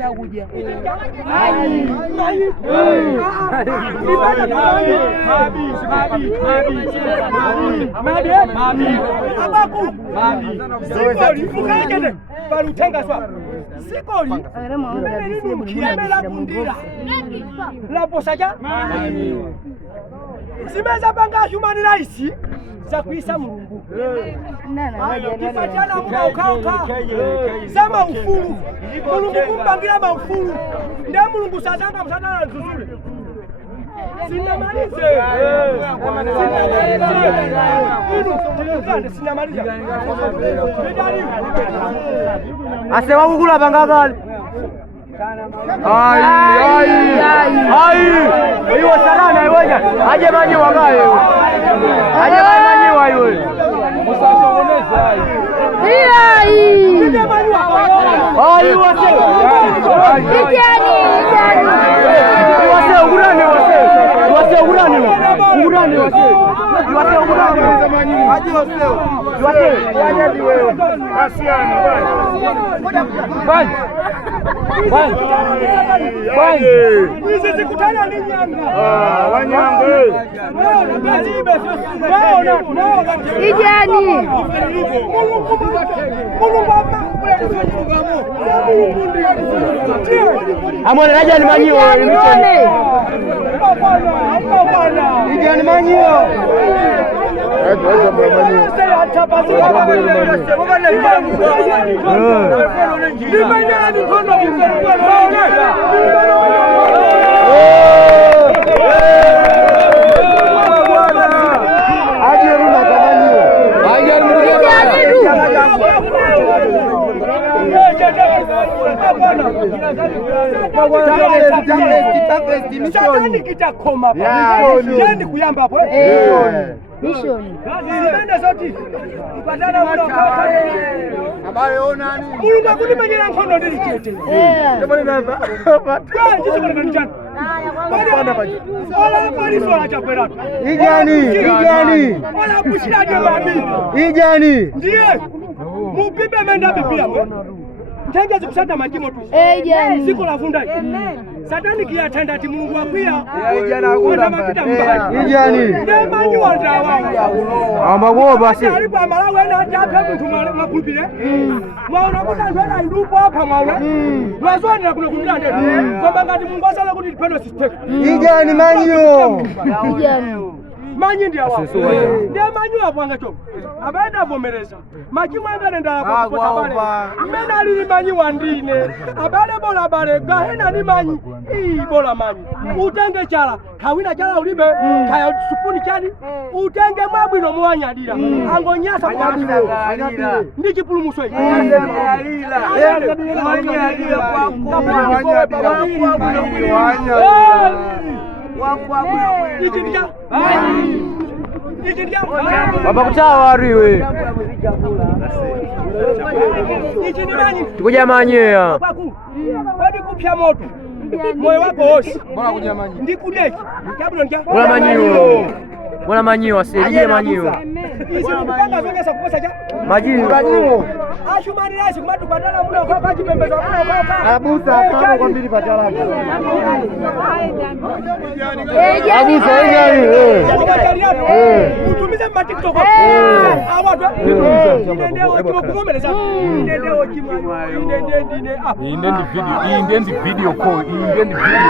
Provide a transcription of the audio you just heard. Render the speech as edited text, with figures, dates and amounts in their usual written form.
ya kuja. Simeza panga human rights za kuisa Mulungu. Kipatana muda ukauka zama ufuru Mulungu kumbangira maufuru ndio Mulungu sazanga msana zuzule sinamalize sinamalize asema kukula bangagali ai hiyo sarana iweja aje manyi wangaye aje manyi wayo musasoneza ai wase wase ugurane wase ugurane aje wase aje wewe asiana bwana Hizi zikutana ni nyanga. Wanyange. Ijani. Amone raja ni manyo. Ijani manyo. Satani kitakoma jendi kuyamba hapo mission zibende zote kupatana muda ukauka habari ona nani Mulungu akudimenyera nkondo ndiri chete ndibone nava kwa ndicho kana njani ola polisi ola chakwera ijani ola kushira je babi ijani ndiye mupibe menda bibia Tenge zikusata majimo tu. Ijani siko la funda. Satani kiyatanda ati Mungu akwiya. Ijani akula mapita mbali. Ijani. Nemanyi wandawa. Amago basi. Alipo amalawe na jape mtu makubile. Mwaona kuta ndona ndupo hapa mwaona. Mwazoni na kuna kumila ndefu. Kwa ngati Mungu asala kuti dipendo system. Ijani manyo. Ijani. Manyi ndi awa. Ndiye manyi wapanga choko. Abaenda vomereza. Machimu nenda kwa kupota pale. Mena ali manyi wandine. Abale bola bale gahena ni manyi. Bola manyi. Utenge chala. Kawina chala ulibe. Kaya supuni chani. Utenge mabwino mwanyadira. Angonyasa kwa alira. Ndi chipulu muswe. Alira. Mwanyadira kwa Baba kutawa ariwe. Tukuja manyea. Wadi kupya moto. Moyo wako hosi. Mbona kuja manyea? Ndikudeki. Kabla ndia. Mbona manyiwa? Mbona manyiwa sije manyiwa? Isi mpanga zongeza kukosa ja. Manyiwa. Ashumani raisi kumatu badala muda kwa kaji pembezo kwa. Abusa kama kwa mbili patalani. Abusa ijani. Utumize ma TikTok. Awatu. Ndio kugomeleza. Ndio chimwa. Ndio Indendi video call. Indendi video.